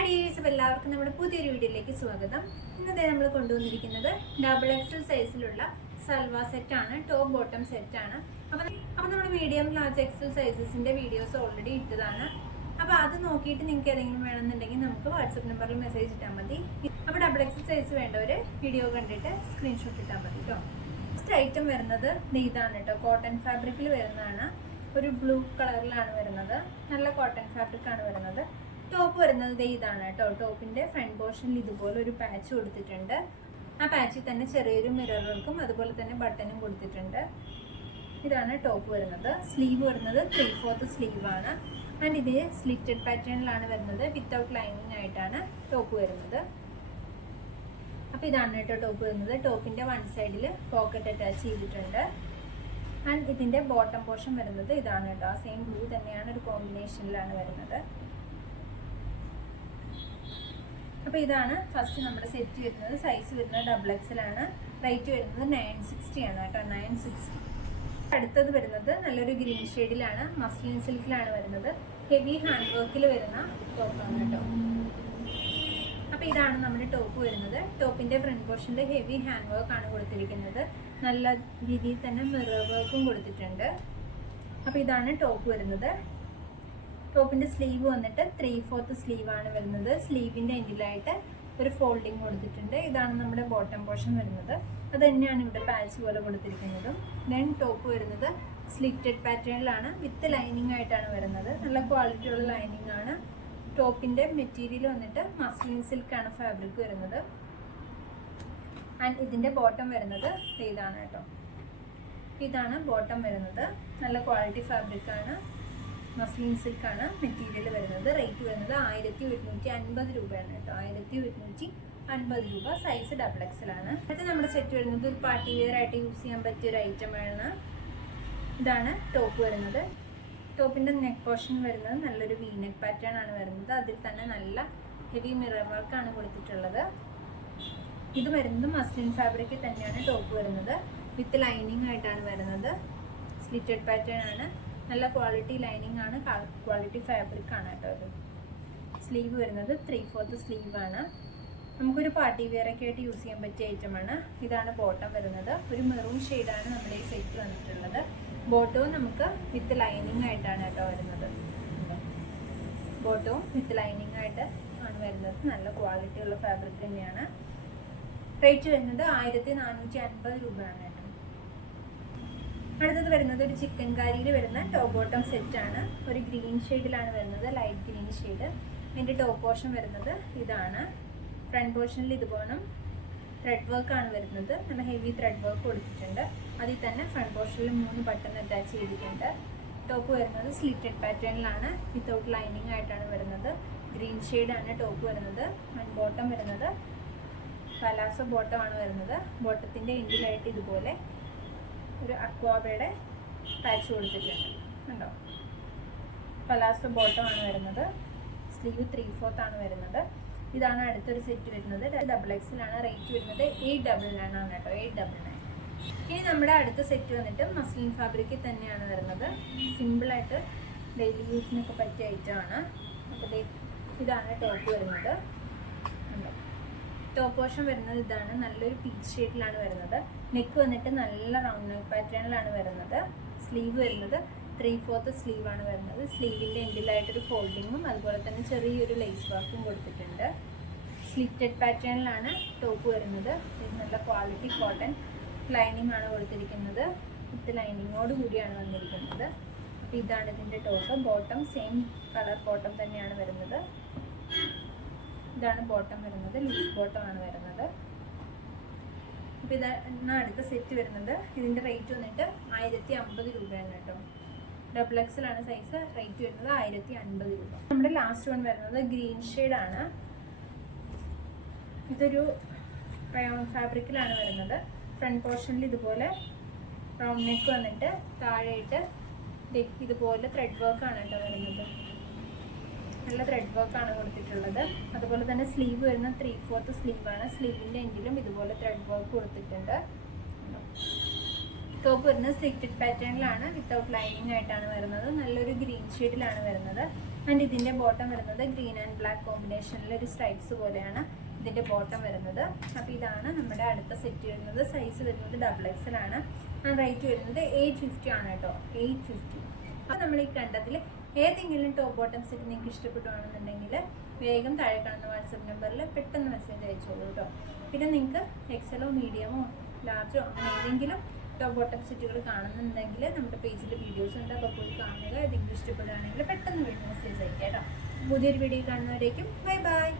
Hi dears, അപ്പോൾ എല്ലാവർക്കും നമ്മുടെ പുതിയൊരു വീഡിയോയിലേക്ക് സ്വാഗതം. ഇന്നത്തെ നമ്മൾ കൊണ്ടുവന്നിരിക്കുന്നത് XXL സൈസിലുള്ള സൽവാർ സെറ്റാണ്, ടോപ്പ് ബോട്ടം സെറ്റാണ്. അപ്പോൾ നമ്മൾ മീഡിയം ലാർജ് എക്സൽ സൈസസിൻ്റെ വീഡിയോസ് ഓൾറെഡി ഇട്ടതാണ്. അപ്പോൾ അത് നോക്കിയിട്ട് നിങ്ങൾക്ക് ഏതെങ്കിലും വേണമെന്നുണ്ടെങ്കിൽ നമുക്ക് വാട്സപ്പ് നമ്പറിൽ മെസ്സേജ് ഇട്ടാൽ മതി. അപ്പോൾ XXL സൈസ് വേണ്ടവർ വീഡിയോ കണ്ടിട്ട് സ്ക്രീൻഷോട്ട് ഇട്ടാൽ മതി കേട്ടോ. ഫസ്റ്റ് ഐറ്റം വരുന്നത് ഇതാണ് കേട്ടോ, കോട്ടൺ ഫാബ്രിക്കിൽ വരുന്നതാണ്. ഒരു ബ്ലൂ കളറിലാണ് വരുന്നത്, നല്ല കോട്ടൺ ഫാബ്രിക്കാണ് വരുന്നത്. ടോപ്പ് വരുന്നത് ഇതാണ് കേട്ടോ. ടോപ്പിന്റെ ഫ്രണ്ട് പോർഷനിൽ ഇതുപോലെ ഒരു പാച്ച് കൊടുത്തിട്ടുണ്ട്. ആ പാച്ചിൽ തന്നെ ചെറിയൊരു മിറർ വർക്കും അതുപോലെ തന്നെ ബട്ടണും കൊടുത്തിട്ടുണ്ട്. ഇതാണ് ടോപ്പ് വരുന്നത്. സ്ലീവ് വരുന്നത് 3/4 സ്ലീവ് ആണ്. ആൻഡ് ഇത് സ്ലിറ്റഡ് പാറ്റേണിലാണ് വരുന്നത്. വിത്തൗട്ട് ലൈനിങ് ആയിട്ടാണ് ടോപ്പ് വരുന്നത്. അപ്പോൾ ഇതാണ് കേട്ടോ ടോപ്പ് വരുന്നത്. ടോപ്പിന്റെ വൺ സൈഡിൽ പോക്കറ്റ് അറ്റാച്ച് ചെയ്തിട്ടുണ്ട്. ആൻഡ് ഇതിന്റെ ബോട്ടം പോർഷൻ വരുന്നത് ഇതാണ് കേട്ടോ. സെയിം ബ്ലൂ തന്നെയാണ്, ഒരു കോമ്പിനേഷനിലാണ് വരുന്നത്. അപ്പോൾ ഇതാണ് ഫസ്റ്റ് നമ്മുടെ സെറ്റ് വരുന്നത്. സൈസ് വരുന്നത് XXL ആണ്. റേറ്റ് വരുന്നത് 960 ആണ് കേട്ടോ, 960. അടുത്തത് വരുന്നത് നല്ലൊരു ഗ്രീൻ ഷെയ്ഡിലാണ്, മസ്ലിൻ സിൽക്കിലാണ് വരുന്നത്. ഹെവി ഹാൻഡ് വർക്കിൽ വരുന്ന ടോപ്പാണ് കേട്ടോ. അപ്പോൾ ഇതാണ് നമ്മുടെ ടോപ്പ് വരുന്നത്. ടോപ്പിന്റെ ഫ്രണ്ട് പോർഷനിൽ ഹെവി ഹാൻഡ് വർക്ക് ആണ് കൊടുത്തിരിക്കുന്നത്. നല്ല രീതിയിൽ തന്നെ മിറർ വർക്കും കൊടുത്തിട്ടുണ്ട്. അപ്പോൾ ഇതാണ് ടോപ്പ് വരുന്നത്. ടോപ്പിന്റെ സ്ലീവ് വന്നിട്ട് 3/4 സ്ലീവ് ആണ് വരുന്നത്. സ്ലീവിന്റെ എൻഡിലായിട്ട് ഒരു ഫോൾഡിങ് കൊടുത്തിട്ടുണ്ട്. ഇതാണ് നമ്മുടെ ബോട്ടം പോർഷൻ വരുന്നത്. അത് തന്നെയാണ് ഇവിടെ പാച്ച് പോലെ കൊടുത്തിരിക്കുന്നതും. ദെൻ ടോപ്പ് വരുന്നത് സ്ലിറ്റഡ് പാറ്റേണിലാണ്, വിത്ത് ലൈനിങ് ആയിട്ടാണ് വരുന്നത്. നല്ല ക്വാളിറ്റിയുള്ള ലൈനിങ് ആണ്. ടോപ്പിന്റെ മെറ്റീരിയൽ വന്നിട്ട് മസ്ലിൻ സിൽക്കാണ് ഫാബ്രിക് വരുന്നത്. ആൻഡ് ഇതിന്റെ ബോട്ടം വരുന്നത് ഇതാണ് കേട്ടോ. ഇതാണ് ബോട്ടം വരുന്നത്. നല്ല ക്വാളിറ്റി ഫാബ്രിക് ആണ്, മസ്ലിൻ സിൽക്കാണ് മെറ്റീരിയൽ വരുന്നത്. റേറ്റ് വരുന്നത് 1150 രൂപയാണ് കേട്ടോ. 1150 രൂപ. സൈസ് XXL ആണ്. അടുത്ത നമ്മുടെ സെറ്റ് വരുന്നത് ഒരു പാർട്ടി വെയർ ആയിട്ട് യൂസ് ചെയ്യാൻ പറ്റിയ ഒരു ഐറ്റം ആണ്. ഇതാണ് ടോപ്പ് വരുന്നത്. ടോപ്പിന്റെ നെക്ക് പോർഷൻ വരുന്നത് നല്ലൊരു വി നെക്ക് പാറ്റേൺ ആണ് വരുന്നത്. അതിൽ തന്നെ നല്ല ഹെവി മിറർ വർക്കാണ് കൊടുത്തിട്ടുള്ളത്. ഇത് വരുന്നത് മസ്ലിൻ ഫാബ്രിക്കിൽ തന്നെയാണ് ടോപ്പ് വരുന്നത്. വിത്ത് ലൈനിങ് ആയിട്ടാണ് വരുന്നത്. സ്ലിറ്റഡ് പാറ്റേൺ ആണ്, നല്ല ക്വാളിറ്റി ലൈനിങ് ആണ്, ക്വാളിറ്റി ഫാബ്രിക് ആണ് കേട്ടോ. ഇത് സ്ലീവ് വരുന്നത് 3/4 സ്ലീവ് ആണ്. നമുക്കൊരു പാർട്ടി വെയർ ഒക്കെ ആയിട്ട് യൂസ് ചെയ്യാൻ പറ്റിയ ഐറ്റമാണ്. ഇതാണ് ബോട്ടം വരുന്നത്. ഒരു മെറൂൺ ഷെയ്ഡാണ് നമ്മുടെ ഈ സെറ്റ് വന്നിട്ടുള്ളത്. ബോട്ടവും നമുക്ക് വിത്ത് ലൈനിങ് ആയിട്ടാണ് കേട്ടോ വരുന്നത്. ബോട്ടവും വിത്ത് ലൈനിങ് ആയിട്ട് ആണ് വരുന്നത്. നല്ല ക്വാളിറ്റി ഉള്ള ഫാബ്രിക് തന്നെയാണ്. റേറ്റ് വരുന്നത് 1450 രൂപയാണ് കേട്ടോ. അടുത്തത് വരുന്നത് ഒരു ചിക്കൻ കാരിയിൽ വരുന്ന ടോപ്പ് ബോട്ടം സെറ്റാണ്. ഒരു ഗ്രീൻ ഷെയ്ഡിലാണ് വരുന്നത്, ലൈറ്റ് ഗ്രീൻ ഷെയ്ഡ്. അതിൻ്റെ ടോപ്പ് പോർഷൻ വരുന്നത് ഇതാണ്. ഫ്രണ്ട് പോർഷനിൽ ഇതുപോലെ ത്രെഡ് വർക്ക് ആണ് വരുന്നത്. നല്ല ഹെവി ത്രെഡ് വർക്ക് കൊടുത്തിട്ടുണ്ട്. അതിൽ തന്നെ ഫ്രണ്ട് പോർഷനിൽ 3 ബട്ടൺ അറ്റാച്ച് ചെയ്തിട്ടുണ്ട്. ടോപ്പ് വരുന്നത് സ്ലിറ്റഡ് പാറ്റേണിലാണ്, വിത്തൗട്ട് ലൈനിങ് ആയിട്ടാണ് വരുന്നത്. ഗ്രീൻ ഷെയ്ഡാണ് ടോപ്പ് വരുന്നത്. ആൻഡ് ബോട്ടം വരുന്നത് പലാസോ ബോട്ടമാണ് വരുന്നത്. ബോട്ടത്തിൻ്റെ എൻഡിലായിട്ട് ഇതുപോലെ ഒരു അക്വാബയുടെ പാച്ച് കൊടുത്തിട്ടുണ്ട് കണ്ടോ. പലാസോ ബോട്ടം ആണ് വരുന്നത്. സ്ലീവ് 3/4 ആണ് വരുന്നത്. ഇതാണ് അടുത്തൊരു സെറ്റ് വരുന്നത്. XXL ആണ്. റേറ്റ് വരുന്നത് 899 ആണ് കേട്ടോ, 899. ഇനി നമ്മുടെ അടുത്ത സെറ്റ് വന്നിട്ട് മസ്ലിൻ ഫാബ്രിക്കിൽ തന്നെയാണ് വരുന്നത്. സിമ്പിളായിട്ട് ഡെയിലി യൂസിനൊക്കെ പറ്റിയ ഐറ്റമാണ്. അപ്പോൾ ഇതാണ് ടോപ്പ് വരുന്നത്. ടോപ്പ് പോർഷൻ വരുന്നത് ഇതാണ്. നല്ലൊരു പീച്ച് ഷേഡിലാണ് വരുന്നത്. നെക്ക് വന്നിട്ട് നല്ല റൗണ്ട് നെക്ക് പാറ്റേണിലാണ് വരുന്നത്. സ്ലീവ് വരുന്നത് 3/4 സ്ലീവ് ആണ് വരുന്നത്. സ്ലീവിൻ്റെ എൻഡിലായിട്ടൊരു ഫോൾഡിങ്ങും അതുപോലെ തന്നെ ചെറിയൊരു ലേസ് വർക്കും കൊടുത്തിട്ടുണ്ട്. സ്ലിറ്റഡ് പാറ്റേണിലാണ് ടോപ്പ് വരുന്നത്. ഇത് നല്ല ക്വാളിറ്റി കോട്ടൺ ലൈനിങ് ആണ് കൊടുത്തിരിക്കുന്നത്. വിത്ത് ലൈനിങ്ങോട് കൂടിയാണ് വന്നിരിക്കുന്നത്. അപ്പോൾ ഇതാണ് ഇതിൻ്റെ top. Bottom same colour bottom തന്നെയാണ് വരുന്നത്. ഇതാണ് ബോട്ടം വരുന്നത്. ലൂസ് ബോട്ടം ആണ് വരുന്നത്. അപ്പോൾ ഇതാണ് അടുത്ത സെറ്റ് വരുന്നത്. ഇതിൻ്റെ റേറ്റ് വന്നിട്ട് 1050 രൂപയാണ് കേട്ടോ. XXL ആണ് സൈസ്. റേറ്റ് വരുന്നത് 1050 രൂപ. നമ്മുടെ ലാസ്റ്റ് വൺ വരുന്നത് ഗ്രീൻ ഷെയ്ഡാണ്. ഇതൊരു റയോൺ ഫാബ്രിക്കിലാണ് വരുന്നത്. ഫ്രണ്ട് പോർഷനിൽ ഇതുപോലെ റൗണ്ട് നെക്ക് വന്നിട്ട് താഴെയിട്ട് ഇതുപോലെ ത്രെഡ് വർക്കാണ് കേട്ടോ വരുന്നത്. നല്ല ത്രെഡ് വർക്കാണ് കൊടുത്തിട്ടുള്ളത്. അതുപോലെ തന്നെ സ്ലീവ് വരുന്ന 3/4 സ്ലീവാണ്. സ്ലീവിൻ്റെ എൻഡിലും ഇതുപോലെ ത്രെഡ് വർക്ക് കൊടുത്തിട്ടുണ്ട്. ടോപ്പ് വരുന്നത് സ്ലിറ്റഡ് പാറ്റേണിലാണ്, വിത്തൗട്ട് ലൈനിങ് ആയിട്ടാണ് വരുന്നത്. നല്ലൊരു ഗ്രീൻ ഷെയ്ഡിലാണ് വരുന്നത്. ആൻഡ് ഇതിൻ്റെ ബോട്ടം വരുന്നത് ഗ്രീൻ ആൻഡ് ബ്ലാക്ക് കോമ്പിനേഷനിൽ ഒരു സ്ട്രൈപ്സ് പോലെയാണ് ഇതിൻ്റെ ബോട്ടം വരുന്നത്. അപ്പോൾ ഇതാണ് നമ്മുടെ അടുത്ത സെറ്റ് വരുന്നത്. സൈസ് വരുന്നത് XXL ആണ്. ആൻഡ് റേറ്റ് വരുന്നത് 850 ആണ് കേട്ടോ, 850. അപ്പോൾ നമ്മൾ ഈ കണ്ടതിൽ ഏതെങ്കിലും ടോപ്പ് ബോട്ടം സെറ്റ് നിങ്ങൾക്ക് ഇഷ്ടപ്പെടുകയാണെന്നുണ്ടെങ്കിൽ വേഗം താഴെ കാണുന്ന വാട്സപ്പ് നമ്പറിൽ പെട്ടെന്ന് മെസ്സേജ് അയച്ചോളൂ കേട്ടോ. പിന്നെ നിങ്ങൾക്ക് എക്സലോ മീഡിയമോ ലാർജോ അങ്ങനെ ഏതെങ്കിലും ടോപ്പ് ബോട്ടം സെറ്റുകൾ കാണുന്നുണ്ടെങ്കിൽ നമ്മുടെ പേജിൽ വീഡിയോസ് ഉണ്ട്, അപ്പോൾ പോയി കാണുക. ഏതെങ്കിലും ഇഷ്ടപ്പെടുകയാണെങ്കിൽ പെട്ടെന്ന് മെസ്സേജ് അയക്കാം കേട്ടോ. പുതിയൊരു വീഡിയോ കാണുന്നവരേക്കും ബൈ ബൈ.